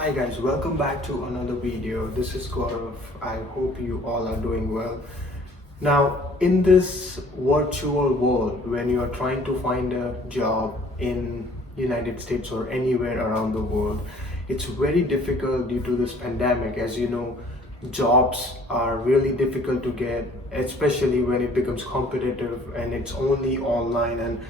Hi guys, welcome back to another video. This is Gaurav. I hope you all are doing well. Now, in this virtual world, when you are trying to find a job in United States or anywhere around the world, it's very difficult due to this pandemic. As you know, jobs are really difficult to get, especially when it becomes competitive and it's only online, and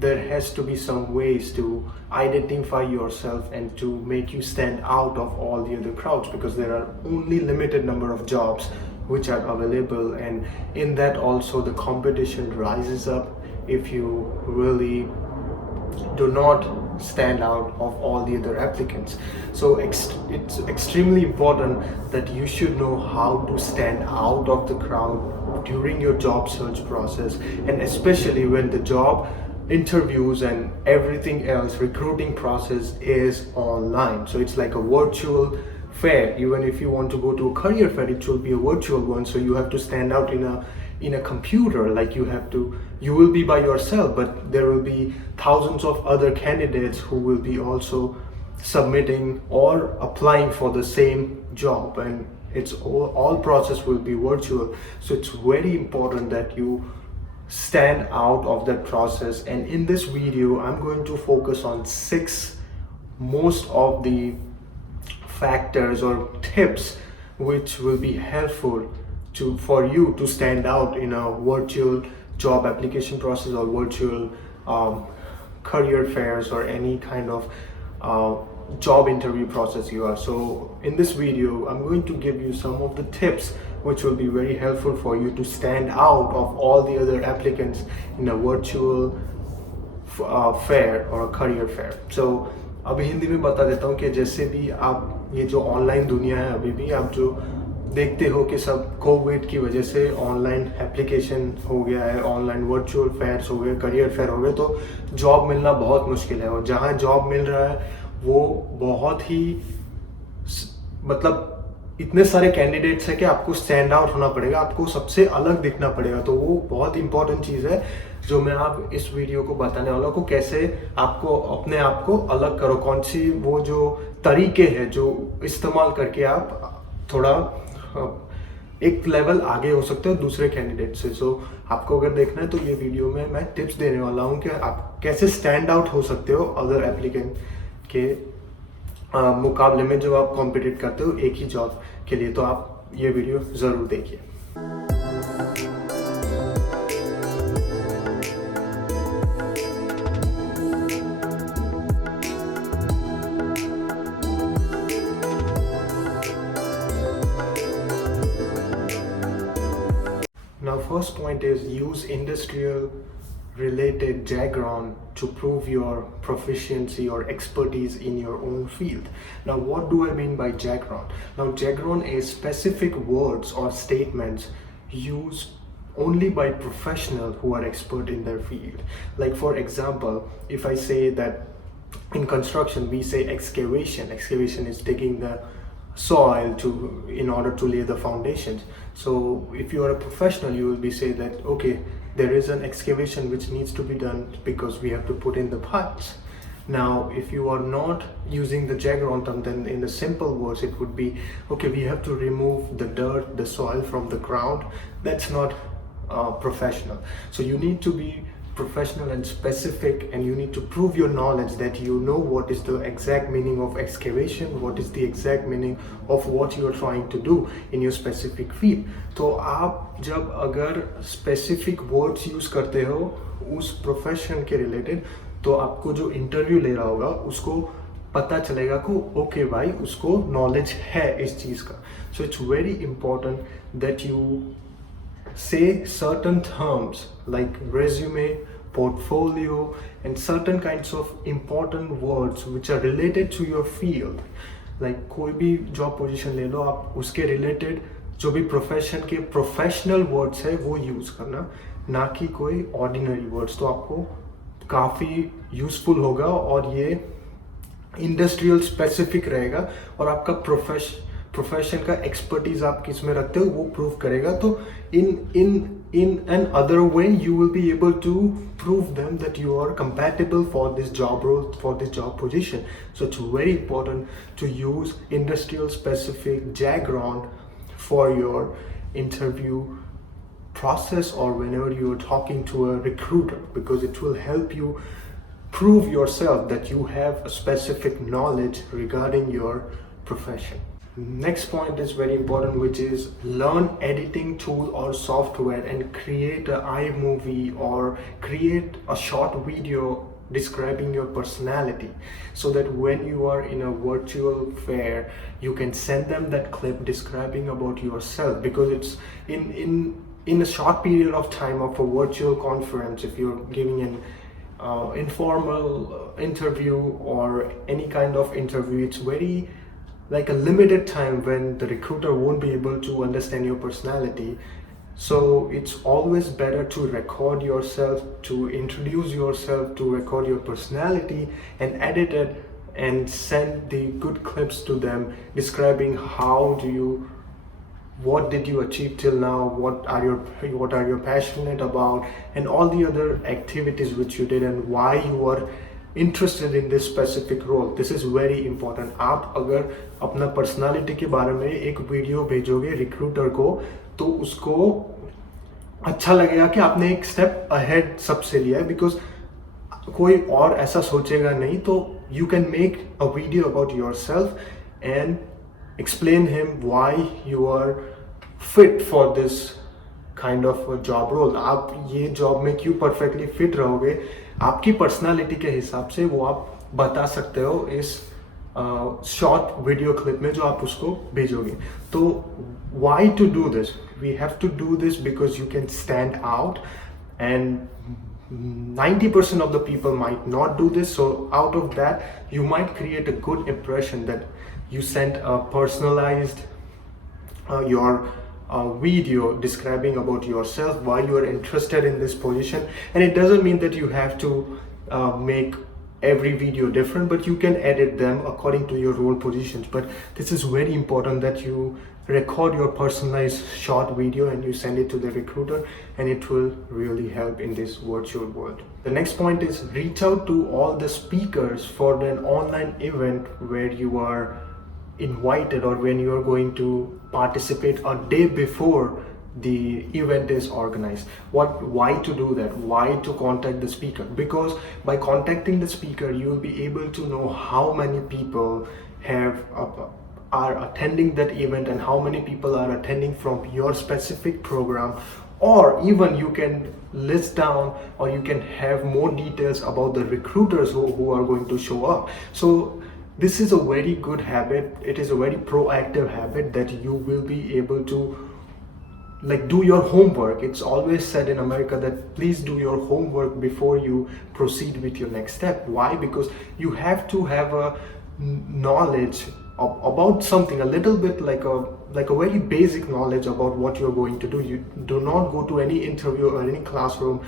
there has to be some ways to identify yourself and to make you stand out of all the other crowds, because there are only limited number of jobs which are available, and in that also the competition rises up if you really do not stand out of all the other applicants. So it's extremely important that you should know how to stand out of the crowd during your job search process, and especially when the job interviews and everything else recruiting process is online. So it's like a virtual fair. Even if you want to go to a career fair, it will be a virtual one, so you have to stand out in a computer. Like you will be by yourself, but there will be thousands of other candidates who will be also submitting or applying for the same job, and it's all process will be virtual. So it's very important that you stand out of that process. And in this video I'm going to focus on 6 most of the factors or tips which will be helpful for you to stand out in a virtual job application process or virtual career fairs or any kind of job interview process you are. So in this video I'm going to give you some of the tips which will be very helpful for you to stand out of all the other applicants in a virtual fair or a career fair. So अभी हिंदी में बता देता हूँ कि जैसे भी आप ये जो ऑनलाइन दुनिया है, अभी भी आप जो देखते हो कि सब कोविड की वजह से ऑनलाइन एप्लीकेशन हो गया है, ऑनलाइन वर्चुअल फेयर्स हो गए, करियर फेयर हो गए, तो जॉब मिलना बहुत मुश्किल है। और जहाँ जॉब मिल रहा है वो बहुत ही मतलब इतने सारे कैंडिडेट्स हैं कि आपको स्टैंड आउट होना पड़ेगा, आपको सबसे अलग दिखना पड़ेगा। तो वो बहुत इंपॉर्टेंट चीज़ है जो मैं आप इस वीडियो को बताने वाला हूँ को कैसे आपको अपने आप को अलग करो, कौन सी वो जो तरीके हैं जो इस्तेमाल करके आप थोड़ा एक लेवल आगे हो सकते हो दूसरे कैंडिडेट से। सो आपको अगर देखना है तो ये वीडियो में मैं टिप्स देने वाला हूँ कि आप कैसे स्टैंड आउट हो सकते हो अदर एप्लीकेंट के मुकाबले में जब आप कॉम्पिटिट करते हो एक ही जॉब के लिए। तो आप ये वीडियो ज़रूर देखिए। Now, first point is use industrial related jargon to prove your proficiency or expertise in your own field. Now, what do I mean by jargon? Now, jargon is specific words or statements used only by professionals who are expert in their field. Like for example, if I say that in construction we say excavation is digging the soil in order to lay the foundations. So if you are a professional, you will be say that okay, there is an excavation which needs to be done because we have to put in the pipes. Now if you are not using the jargon term, then in the simple words it would be okay, we have to remove the dirt, the soil from the ground. That's not professional. So you need to be professional and specific, and you need to prove your knowledge that you know what is the exact meaning of excavation, what is the exact meaning of what you are trying to do in your specific field. तो आप जब अगर specific words use करते हो उस profession के related, तो आपको जो interview ले रहा होगा उसको पता चलेगा को ओके भाई उसको knowledge है इस चीज़ का. So it's very important that you say certain terms like resume, portfolio, and certain kinds of important words which are related to your field. Like कोई भी job position ले लो, आप उसके related जो भी profession के professional words है वो use करना, ना कि कोई ordinary words. तो आपको काफ़ी useful होगा और ये इंडस्ट्रियल स्पेसिफिक रहेगा और आपका प्रोफेशन का एक्सपर्टीज आप किस में रखते हो वो प्रूव करेगा. तो in an other way you will be able to prove them that you are compatible for this job role, for this job position. So it's very important to use industrial specific Jargon for your interview process or whenever you're talking to a recruiter, because it will help you prove yourself that you have a specific knowledge regarding your profession. Next point is very important, which is learn editing tool or software and create an iMovie or create a short video describing your personality, so that when you are in a virtual fair you can send them that clip describing about yourself, because it's in a short period of time of a virtual conference, if you're giving an informal interview or any kind of interview, it's very like a limited time when the recruiter won't be able to understand your personality. So it's always better to record yourself, to introduce yourself, to record your personality and edit it and send the good clips to them describing what did you achieve till now, what are you passionate about, and all the other activities which you did and why you are interested in this specific role. This is very important. आप अगर अपना personality के बारे में एक video भेजोगे recruiter को तो उसको अच्छा लगेगा कि आपने एक स्टेप अहेड सबसे लिया है, बिकॉज कोई और ऐसा सोचेगा नहीं. तो you can make a video about your self and explain him why you are fit for this kind of a job role. आप ये जॉब में क्यों परफेक्टली फिट रहोगे, आपकी पर्सनालिटी के हिसाब से वो आप बता सकते हो इस शॉर्ट वीडियो क्लिप में जो आप उसको भेजोगे. तो why to do this? We have to do this because you can stand out, and 90% of the people might not do this. So out of that you might create a good impression that you sent a personalized your video describing about yourself, why you are interested in this position. And it doesn't mean that you have to make every video different, but you can edit them according to your role positions. But this is very important that you record your personalized short video and you send it to the recruiter, and it will really help in this virtual world. The next point is reach out to all the speakers for an online event where you are invited or when you are going to participate a day before the event is organized. Why to do that? Why to contact the speaker? Because by contacting the speaker you will be able to know how many people are attending that event and how many people are attending from your specific program, or even you can list down or you can have more details about the recruiters who are going to show up. So this is a very good habit. It is a very proactive habit that you will be able to like do your homework. It's always said in America that please do your homework before you proceed with your next step. Why? Because you have to have a knowledge about something, a little bit like a very basic knowledge about what you're going to do. You do not go to any interview or any classroom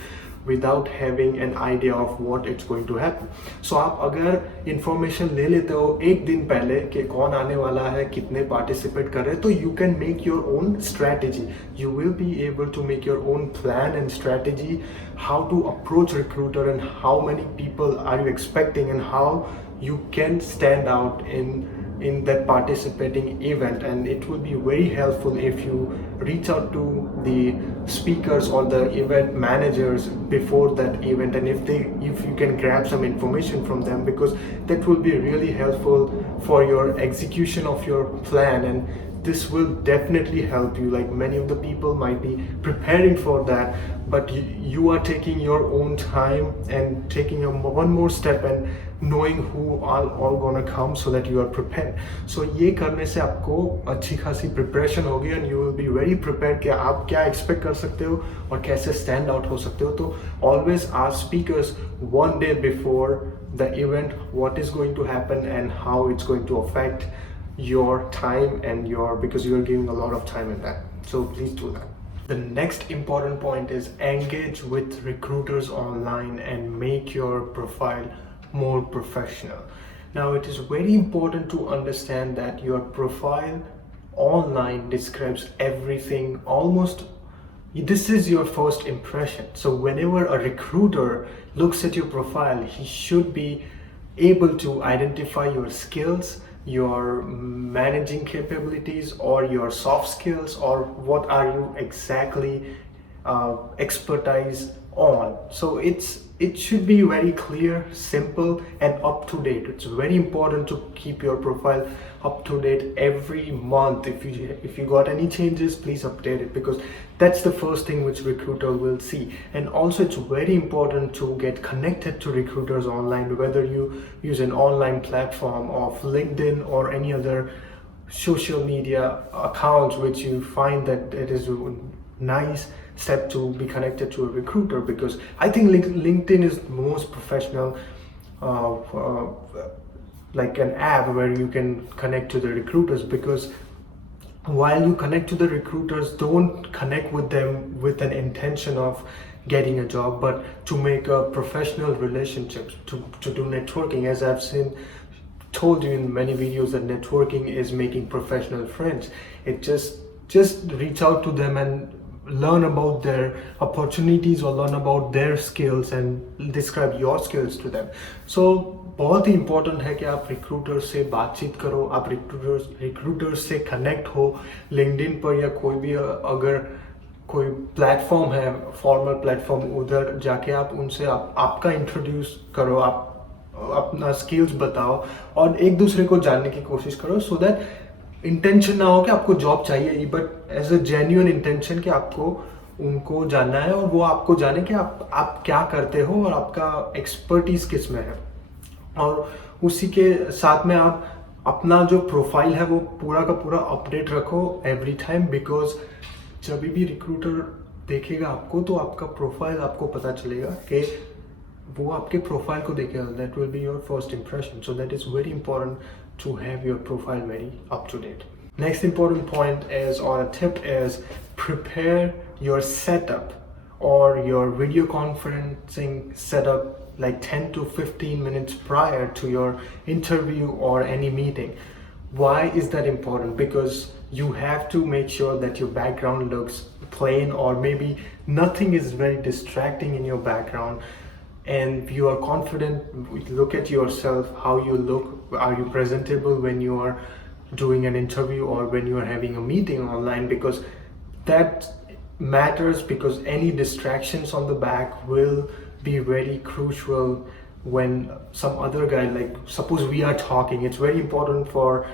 without having an idea of what it's going to happen. So आप अगर information ले लेते हो एक दिन पहले कि कौन आने वाला है, कितने participate कर रहे हैं, तो you can make your own strategy. You will be able to make your own plan and strategy, how to approach recruiter and how many people are you expecting and how you can stand out in that participating event. And it will be very helpful if you reach out to the speakers or the event managers before that event, and if you can grab some information from them, because that will be really helpful for your execution of your plan, and this will definitely help you. Like many of the people might be preparing for that, but you are taking your own time and taking one more step and knowing who are all gonna come so that you are prepared. So ये करने से आपको अच्छी खासी preparation होगी and you will be very prepared कि आप क्या expect कर सकते हो और कैसे stand out हो सकते हो. तो always ask speakers one day before the event what is going to happen and how it's going to affect your time and because you are giving a lot of time in that. So please do that. The next important point is engage with recruiters online and make your profile more professional. Now it is very important to understand that your profile online describes everything. Almost this is your first impression. So whenever a recruiter looks at your profile, he should be able to identify your skills, your managing capabilities, or your soft skills, or what are you exactly expertise on. So it should be very clear, simple, and up to date. It's very important to keep your profile up to date every month. If you got any changes, please update it, because that's the first thing which recruiter will see. And also it's very important to get connected to recruiters online, whether you use an online platform of LinkedIn or any other social media accounts which you find that it is a nice step to be connected to a recruiter. Because I think LinkedIn is the most professional like an app where you can connect to the recruiters. Because while you connect to the recruiters, don't connect with them with an intention of getting a job, but to make a professional relationships, to do networking. As I've told you in many videos, that networking is making professional friends. It just reach out to them and learn about their opportunities or learn about their skills and describe your skills to them. So बहुत ही important है कि आप recruiter से बातचीत करो, आप recruiter से connect हो लिंक्डइन पर, या कोई भी अगर कोई प्लेटफॉर्म है, फॉर्मल प्लेटफॉर्म, उधर जाके आप उनसे आपका इंट्रोड्यूस करो, आप अपना स्किल्स बताओ और एक दूसरे को जानने की कोशिश करो, सो दैट इंटेंशन ना हो कि आपको जॉब चाहिए ही, but as a genuine intention कि आपको उनको जानना है और वो आपको जाने कि आप क्या करते हो और आपका एक्सपर्टीज किस में है। और उसी के साथ में आप अपना जो प्रोफाइल है वो पूरा का पूरा अपडेट रखो एवरी टाइम, बिकॉज जब भी रिक्रूटर देखेगा आपको तो आपका प्रोफाइल आपको पता चलेगा कि वो आपके प्रोफाइल को देखेगा. That will be your first impression. So that is very important to have your profile very up to date. Next important point is, or a tip is, prepare your setup or your video conferencing setup like 10 to 15 minutes prior to your interview or any meeting. Why is that important? Because you have to make sure that your background looks plain, or maybe nothing is very distracting in your background, and you are confident. Look at yourself, how you look. Are you presentable when you are doing an interview or when you are having a meeting online? Because that matters, because any distractions on the back will be very crucial when some other guy, like suppose we are talking, it's very important for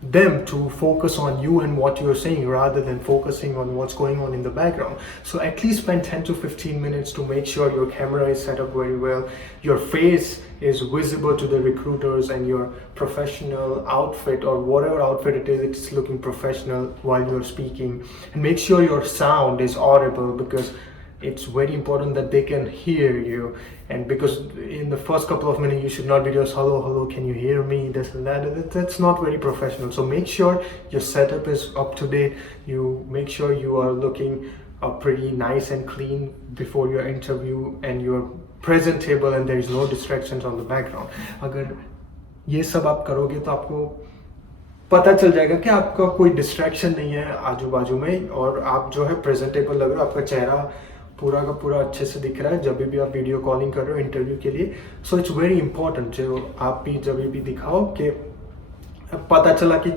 them to focus on you and what you're saying rather than focusing on what's going on in the background. So at least spend 10 to 15 minutes to make sure your camera is set up very well, your face is visible to the recruiters, and your professional outfit or whatever outfit it is, it's looking professional while you're speaking. And make sure your sound is audible, because it's very important that they can hear you. And because in the first couple of minutes you should not be just hello, can you hear me, this and that. That's not very professional. So make sure your setup is up to date. You make sure you are looking pretty nice and clean before your interview, and you're presentable and there is no distractions on the background. अगर ये सब आप करोगे तो आपको पता चल जाएगा कि आपका कोई डिस्ट्रैक्शन नहीं है आजू बाजू में, और आप जो है प्रेजेंटेबल लग रहे हो, आपका चेहरा पूरा का पूरा अच्छे से दिख रहा है जब भी आप वीडियो कॉलिंग कर रहे हो इंटरव्यू के लिए. सो इट्स वेरी इंपॉर्टेंट जो आप भी जब भी दिखाओ कि पता चला कि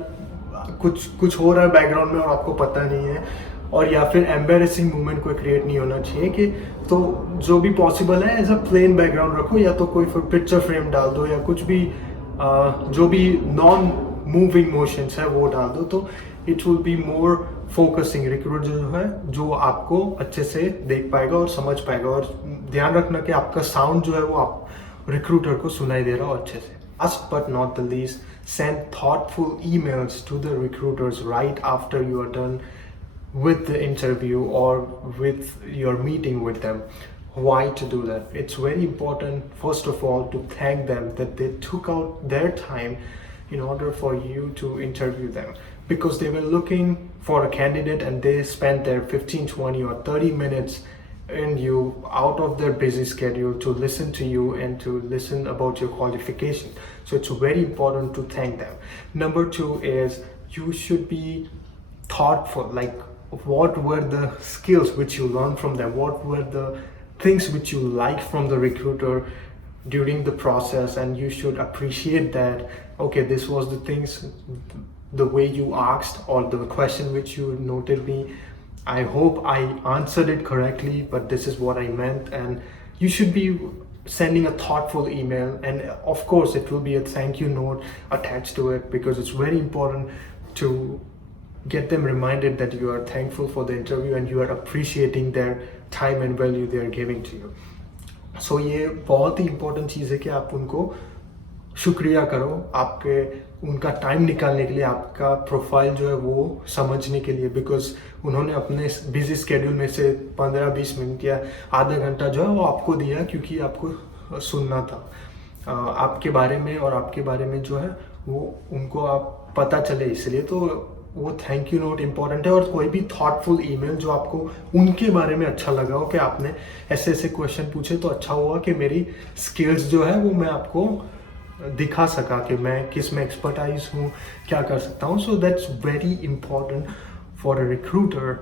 कुछ हो रहा है बैकग्राउंड में और आपको पता नहीं है, और या फिर एम्बेरेसिंग मोमेंट कोई क्रिएट नहीं होना चाहिए. कि तो जो भी पॉसिबल है एज अ प्लेन बैकग्राउंड रखो, या तो कोई पिक्चर फ्रेम डाल दो, या कुछ भी जो भी नॉन मूविंग मोशंस है वो डाल दो, तो it will be more focusing. Recruiter जो है जो आपको अच्छे से देख पाएगा और समझ पाएगा. और ध्यान रखना कि आपका साउंड जो है वो आप रिक्रूटर को सुनाई दे रहा हो अच्छे से. Last but not the least, send thoughtful emails to the recruiters right after you are done with the interview or with your meeting with them. Why to do that? It's very important, first of all, to thank them that they took out their time in order for you to interview them, because they were looking for a candidate and they spent their 15, 20 or 30 minutes in you out of their busy schedule to listen to you and to listen about your qualification. So it's very important to thank them. Number two is you should be thoughtful, like what were the skills which you learned from them, what were the things which you liked from the recruiter during the process, and you should appreciate that. Okay, this was the things, the way you asked, or the question which you noted me, I hope I answered it correctly, but this is what I meant. And you should be sending a thoughtful email, and of course it will be a thank you note attached to it, because it's very important to get them reminded that you are thankful for the interview and you are appreciating their time and value they are giving to you. So ये बहुत ही important चीज़ है कि आप उनको शुक्रिया करो, आपके उनका टाइम निकालने के लिए, आपका प्रोफाइल जो है वो समझने के लिए, बिकॉज उन्होंने अपने बिजी स्केड्यूल में से 15-20 मिनट या आधा घंटा जो है वो आपको दिया, क्योंकि आपको सुनना था आपके बारे में, और आपके बारे में जो है वो उनको आप पता चले, इसलिए तो वो थैंक यू नोट इम्पॉर्टेंट है। और कोई भी थॉटफुल ईमेल जो आपको उनके बारे में अच्छा लगा हो कि आपने ऐसे ऐसे क्वेश्चन पूछे, तो अच्छा हुआ कि मेरी स्किल्स जो है वो मैं आपको दिखा सका कि मैं किस में एक्सपर्टाइज हूँ, क्या कर सकता हूँ. So that's very important for a recruiter.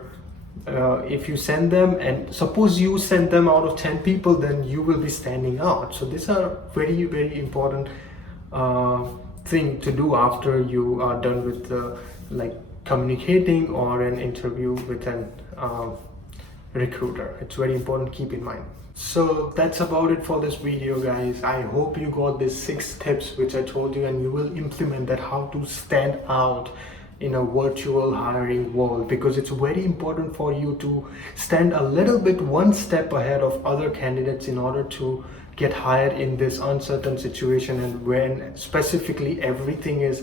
If you send them, and suppose you send them out of 10 people, then you will be standing out. So these are very, very important thing to do after you are done with like communicating or an interview with an recruiter. It's very important, keep in mind. So that's about it for this video, guys. I hope you got these 6 tips which I told you, and you will implement that, how to stand out in a virtual hiring world, because it's very important for you to stand a little bit one step ahead of other candidates in order to get hired in this uncertain situation, and when specifically everything is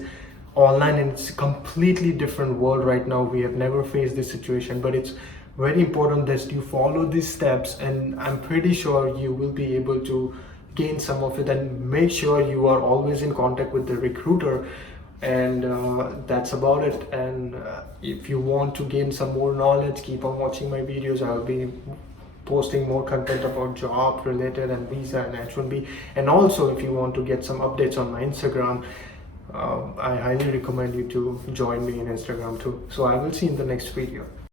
online and it's a completely different world right now. We have never faced this situation, but it's very important that you follow these steps, and I'm pretty sure you will be able to gain some of it. And make sure you are always in contact with the recruiter. And that's about it. And if you want to gain some more knowledge, keep on watching my videos. I'll be posting more content about job related and visa and H1B. And also, if you want to get some updates on my Instagram, I highly recommend you to join me in Instagram too. So I will see you in the next video.